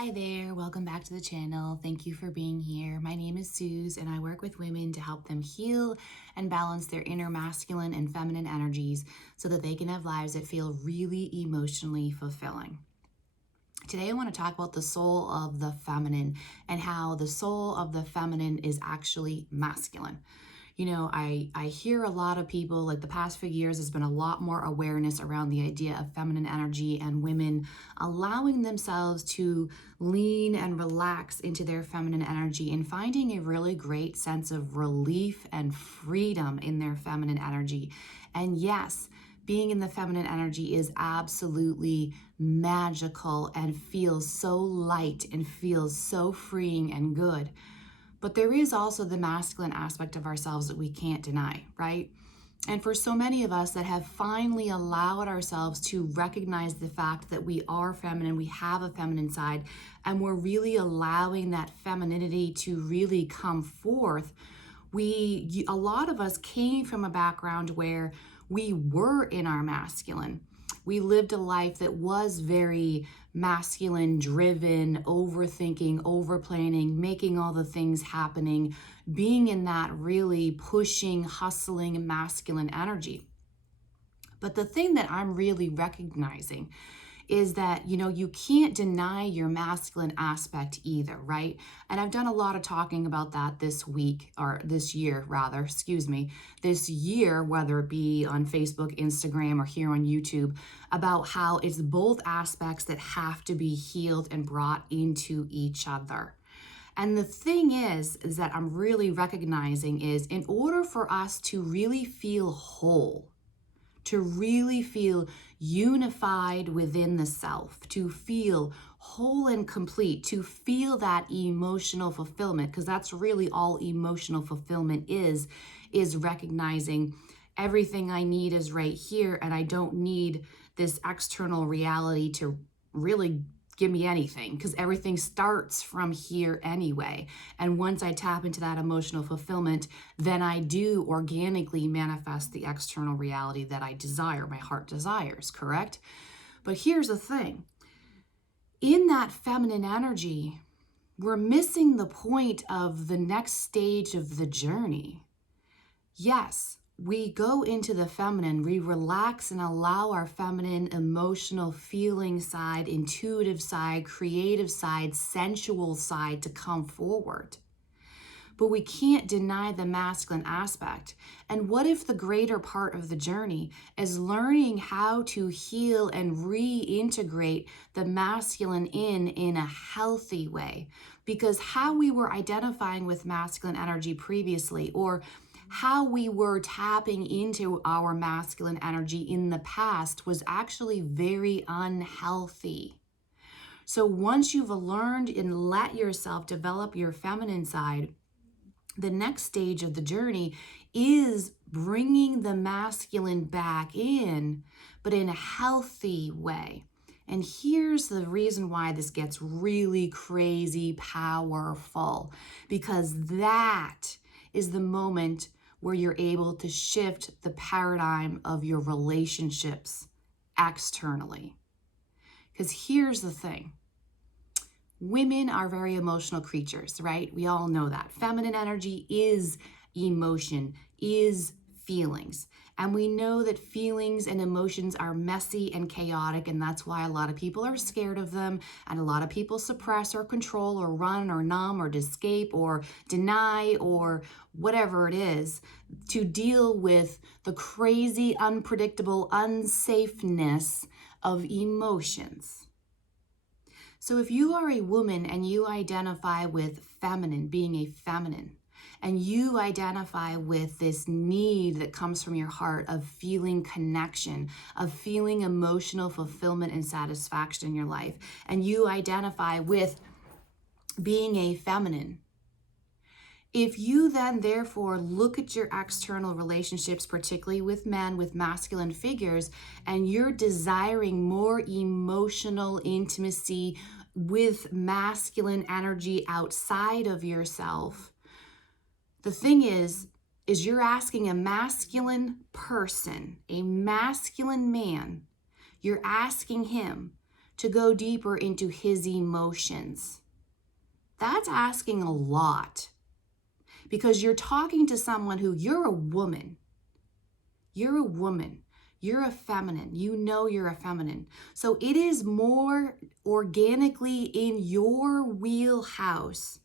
Hi there, welcome back to the channel. Thank you for being here. My name is Suze and I work with women to help them heal and balance their inner masculine and feminine energies so that they can have lives that feel really emotionally fulfilling. Today I want to talk about the soul of the feminine and how the soul of the feminine is actually masculine. I hear a lot of people, like the past few years, there's been a lot more awareness around the idea of feminine energy and women allowing themselves to lean and relax into their feminine energy and finding a really great sense of relief and freedom in their feminine energy. And yes, being in the feminine energy is absolutely magical and feels so light and feels so freeing and good. But there is also the masculine aspect of ourselves that we can't deny, right? And for so many of us that have finally allowed ourselves to recognize the fact that we are feminine, we have a feminine side, and we're really allowing that femininity to really come forth, a lot of us came from a background where we were in our masculine. We lived a life that was very masculine driven, overthinking, overplanning, making all the things happening, being in that really pushing, hustling masculine energy. But the thing that I'm really recognizing is that, you can't deny your masculine aspect either, right? And I've done a lot of talking about that this week, or this year rather, this year, whether it be on Facebook, Instagram, or here on YouTube, about how it's both aspects that have to be healed and brought into each other. And the thing is that I'm really recognizing is in order for us to really feel whole, to really feel unified within the self, to feel whole and complete, to feel that emotional fulfillment, because that's really all emotional fulfillment is recognizing everything I need is right here and I don't need this external reality to really give me anything, because everything starts from here anyway. And once I tap into that emotional fulfillment, then I do organically manifest the external reality that I desire, my heart desires, correct? But here's the thing. In that feminine energy, we're missing the point of the next stage of the journey. Yes, we go into the feminine, we relax and allow our feminine emotional feeling side, intuitive side, creative side, sensual side to come forward. But we can't deny the masculine aspect. And what if the greater part of the journey is learning how to heal and reintegrate the masculine in a healthy way? Because how we were identifying with masculine energy previously, or how we were tapping into our masculine energy in the past, was actually very unhealthy. So once you've learned and let yourself develop your feminine side, the next stage of the journey is bringing the masculine back in, but in a healthy way. And here's the reason why this gets really crazy powerful, because that is the moment where you're able to shift the paradigm of your relationships externally. Because here's the thing. Women are very emotional creatures, right? We all know that. Feminine energy is emotion, is feelings. And we know that feelings and emotions are messy and chaotic, and that's why a lot of people are scared of them, and a lot of people suppress or control or run or numb or escape or deny or whatever it is to deal with the crazy, unpredictable unsafeness of emotions. So if you are a woman and you identify with feminine, being a feminine, and you identify with this need that comes from your heart of feeling connection, of feeling emotional fulfillment and satisfaction in your life, and you identify with being a feminine, if you then therefore look at your external relationships, particularly with men, with masculine figures, and you're desiring more emotional intimacy with masculine energy outside of yourself, the thing is you're asking a masculine person, a masculine man, you're asking him to go deeper into his emotions. That's asking a lot, because you're talking to someone who, you're a woman. You're a woman. You're a feminine. You know you're a feminine. So it is more organically in your wheelhouse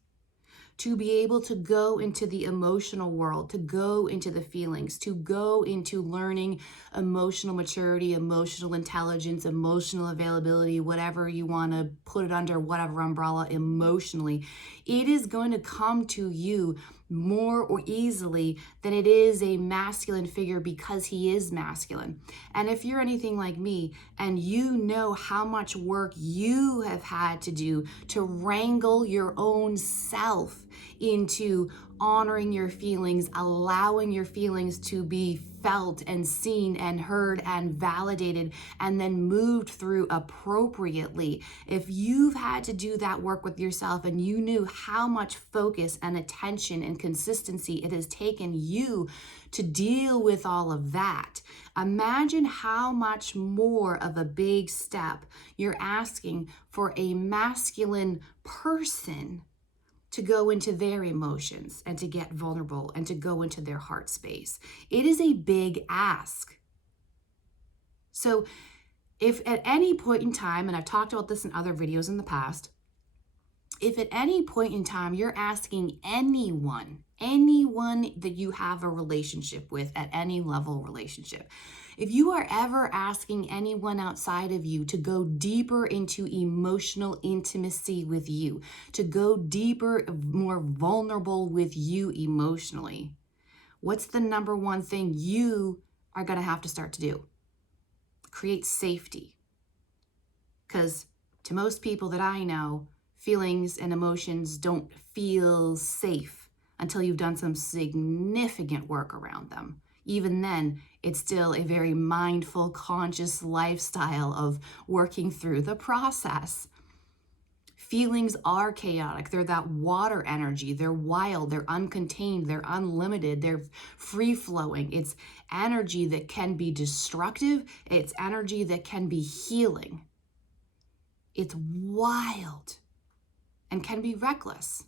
to be able to go into the emotional world, to go into the feelings, to go into learning emotional maturity, emotional intelligence, emotional availability, whatever you want to put it under, whatever umbrella, emotionally. It is going to come to you more or easily than it is a masculine figure, because he is masculine. And if you're anything like me and you know how much work you have had to do to wrangle your own self into honoring your feelings, allowing your feelings to be felt and seen and heard and validated, and then moved through appropriately. If you've had to do that work with yourself and you knew how much focus and attention and consistency it has taken you to deal with all of that, imagine how much more of a big step you're asking for a masculine person to go into their emotions and to get vulnerable and to go into their heart space. It is a big ask. So if at any point in time, and I've talked about this in other videos in the past, if at any point in time you're asking anyone that you have a relationship with at any level relationship, if you are ever asking anyone outside of you to go deeper into emotional intimacy with you, to go deeper, more vulnerable with you emotionally, what's the number one thing you are going to have to start to do? Create safety. Because to most people that I know, feelings and emotions don't feel safe until you've done some significant work around them. Even then, it's still a very mindful, conscious lifestyle of working through the process. Feelings are chaotic. They're that water energy. They're wild. They're uncontained. They're unlimited. They're free-flowing. It's energy that can be destructive. It's energy that can be healing. It's wild and can be reckless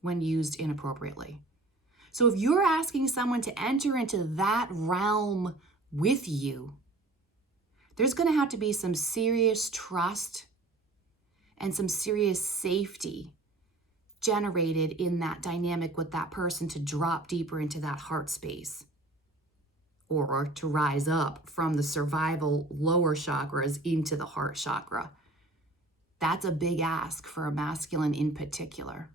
when used inappropriately. So if you're asking someone to enter into that realm with you, there's going to have to be some serious trust and some serious safety generated in that dynamic with that person to drop deeper into that heart space, or to rise up from the survival lower chakras into the heart chakra. That's a big ask for a masculine in particular.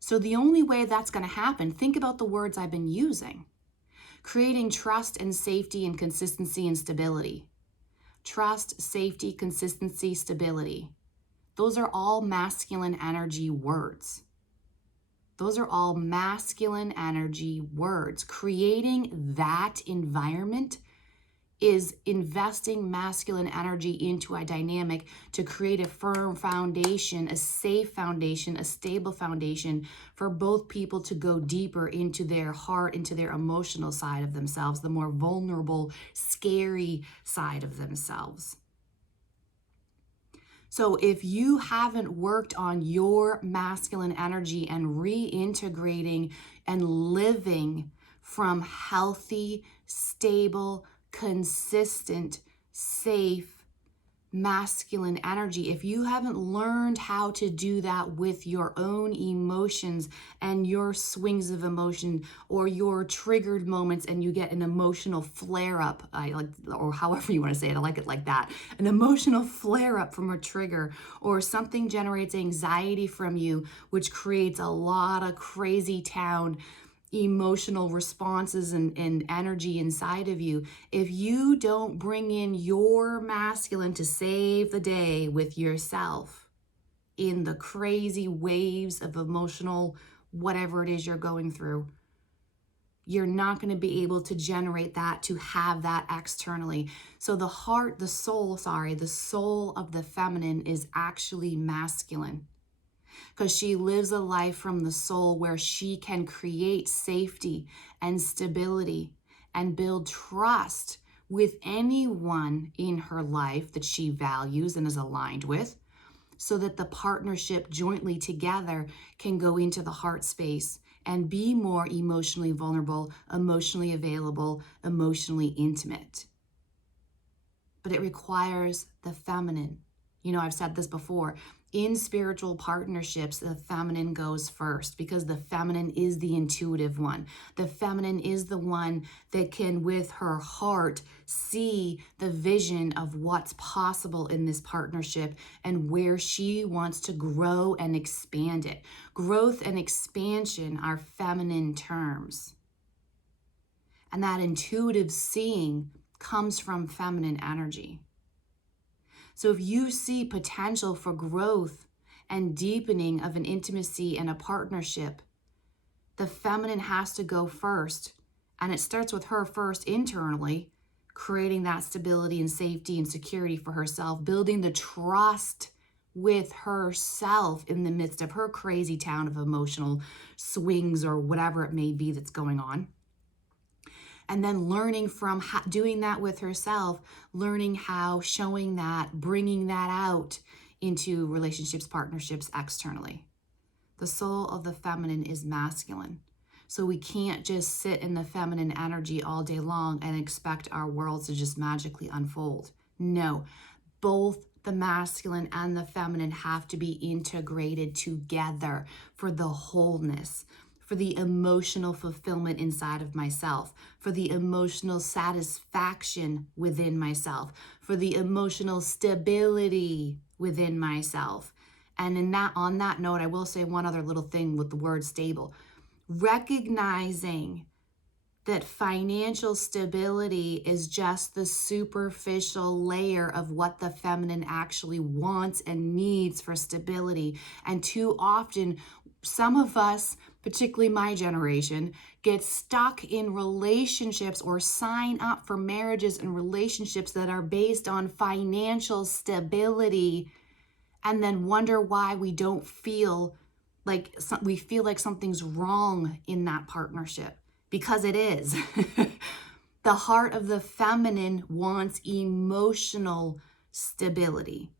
So the only way that's going to happen, think about the words I've been using. Creating trust and safety and consistency and stability. Trust, safety, consistency, stability. Those are all masculine energy words. Those are all masculine energy words. Creating that environment is investing masculine energy into a dynamic to create a firm foundation, a safe foundation, a stable foundation for both people to go deeper into their heart, into their emotional side of themselves, the more vulnerable, scary side of themselves. So if you haven't worked on your masculine energy and reintegrating and living from healthy, stable, consistent, safe, masculine energy, if you haven't learned how to do that with your own emotions and your swings of emotion or your triggered moments, and you get an emotional flare up, or however you want to say it, I like it like that, an emotional flare up from a trigger, or something generates anxiety from you, which creates a lot of crazy town emotional responses and energy inside of you. If you don't bring in your masculine to save the day with yourself in the crazy waves of emotional whatever it is you're going through, you're not going to be able to generate that, to have that externally. So the soul of the feminine is actually masculine, because she lives a life from the soul where she can create safety and stability and build trust with anyone in her life that she values and is aligned with, so that the partnership jointly together can go into the heart space and be more emotionally vulnerable, emotionally available, emotionally intimate. But it requires the feminine. You know, I've said this before. In spiritual partnerships, the feminine goes first because the feminine is the intuitive one. The feminine is the one that can, with her heart, see the vision of what's possible in this partnership and where she wants to grow and expand it. Growth and expansion are feminine terms. And that intuitive seeing comes from feminine energy. So if you see potential for growth and deepening of an intimacy and a partnership, the feminine has to go first. And it starts with her first internally, creating that stability and safety and security for herself, building the trust with herself in the midst of her crazy town of emotional swings or whatever it may be that's going on. And then learning from doing that with herself, learning how, showing that, bringing that out into relationships, partnerships externally. The soul of the feminine is masculine. So we can't just sit in the feminine energy all day long and expect our worlds to just magically unfold. No, both the masculine and the feminine have to be integrated together for the wholeness, for the emotional fulfillment inside of myself, for the emotional satisfaction within myself, for the emotional stability within myself. And on that note, I will say one other little thing with the word stable. Recognizing that financial stability is just the superficial layer of what the feminine actually wants and needs for stability. And too often, some of us, particularly my generation, get stuck in relationships or sign up for marriages and relationships that are based on financial stability and then wonder why we don't feel like we feel like something's wrong in that partnership, because it is. The heart of the feminine wants emotional stability.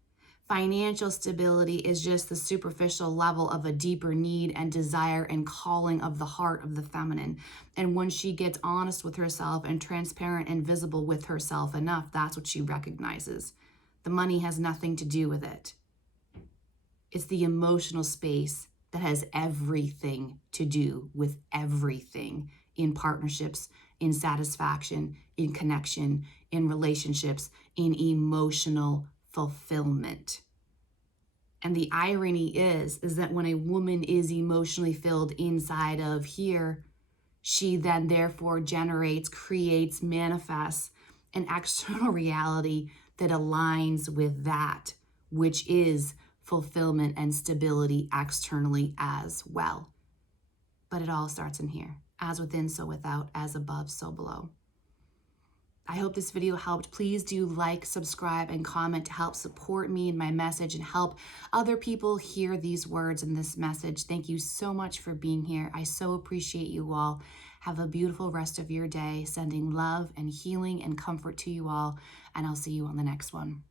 Financial stability is just the superficial level of a deeper need and desire and calling of the heart of the feminine. And when she gets honest with herself and transparent and visible with herself enough, that's what she recognizes. The money has nothing to do with it. It's the emotional space that has everything to do with everything in partnerships, in satisfaction, in connection, in relationships, in emotional fulfillment. And the irony is that when a woman is emotionally filled inside of here, she then therefore generates, creates, manifests an external reality that aligns with that, which is fulfillment and stability externally as well. But it all starts in here. As within, so without, as above, so below. I hope this video helped. Please do like, subscribe, and comment to help support me in my message and help other people hear these words and this message. Thank you so much for being here. I so appreciate you all. Have a beautiful rest of your day. Sending love and healing and comfort to you all, and I'll see you on the next one.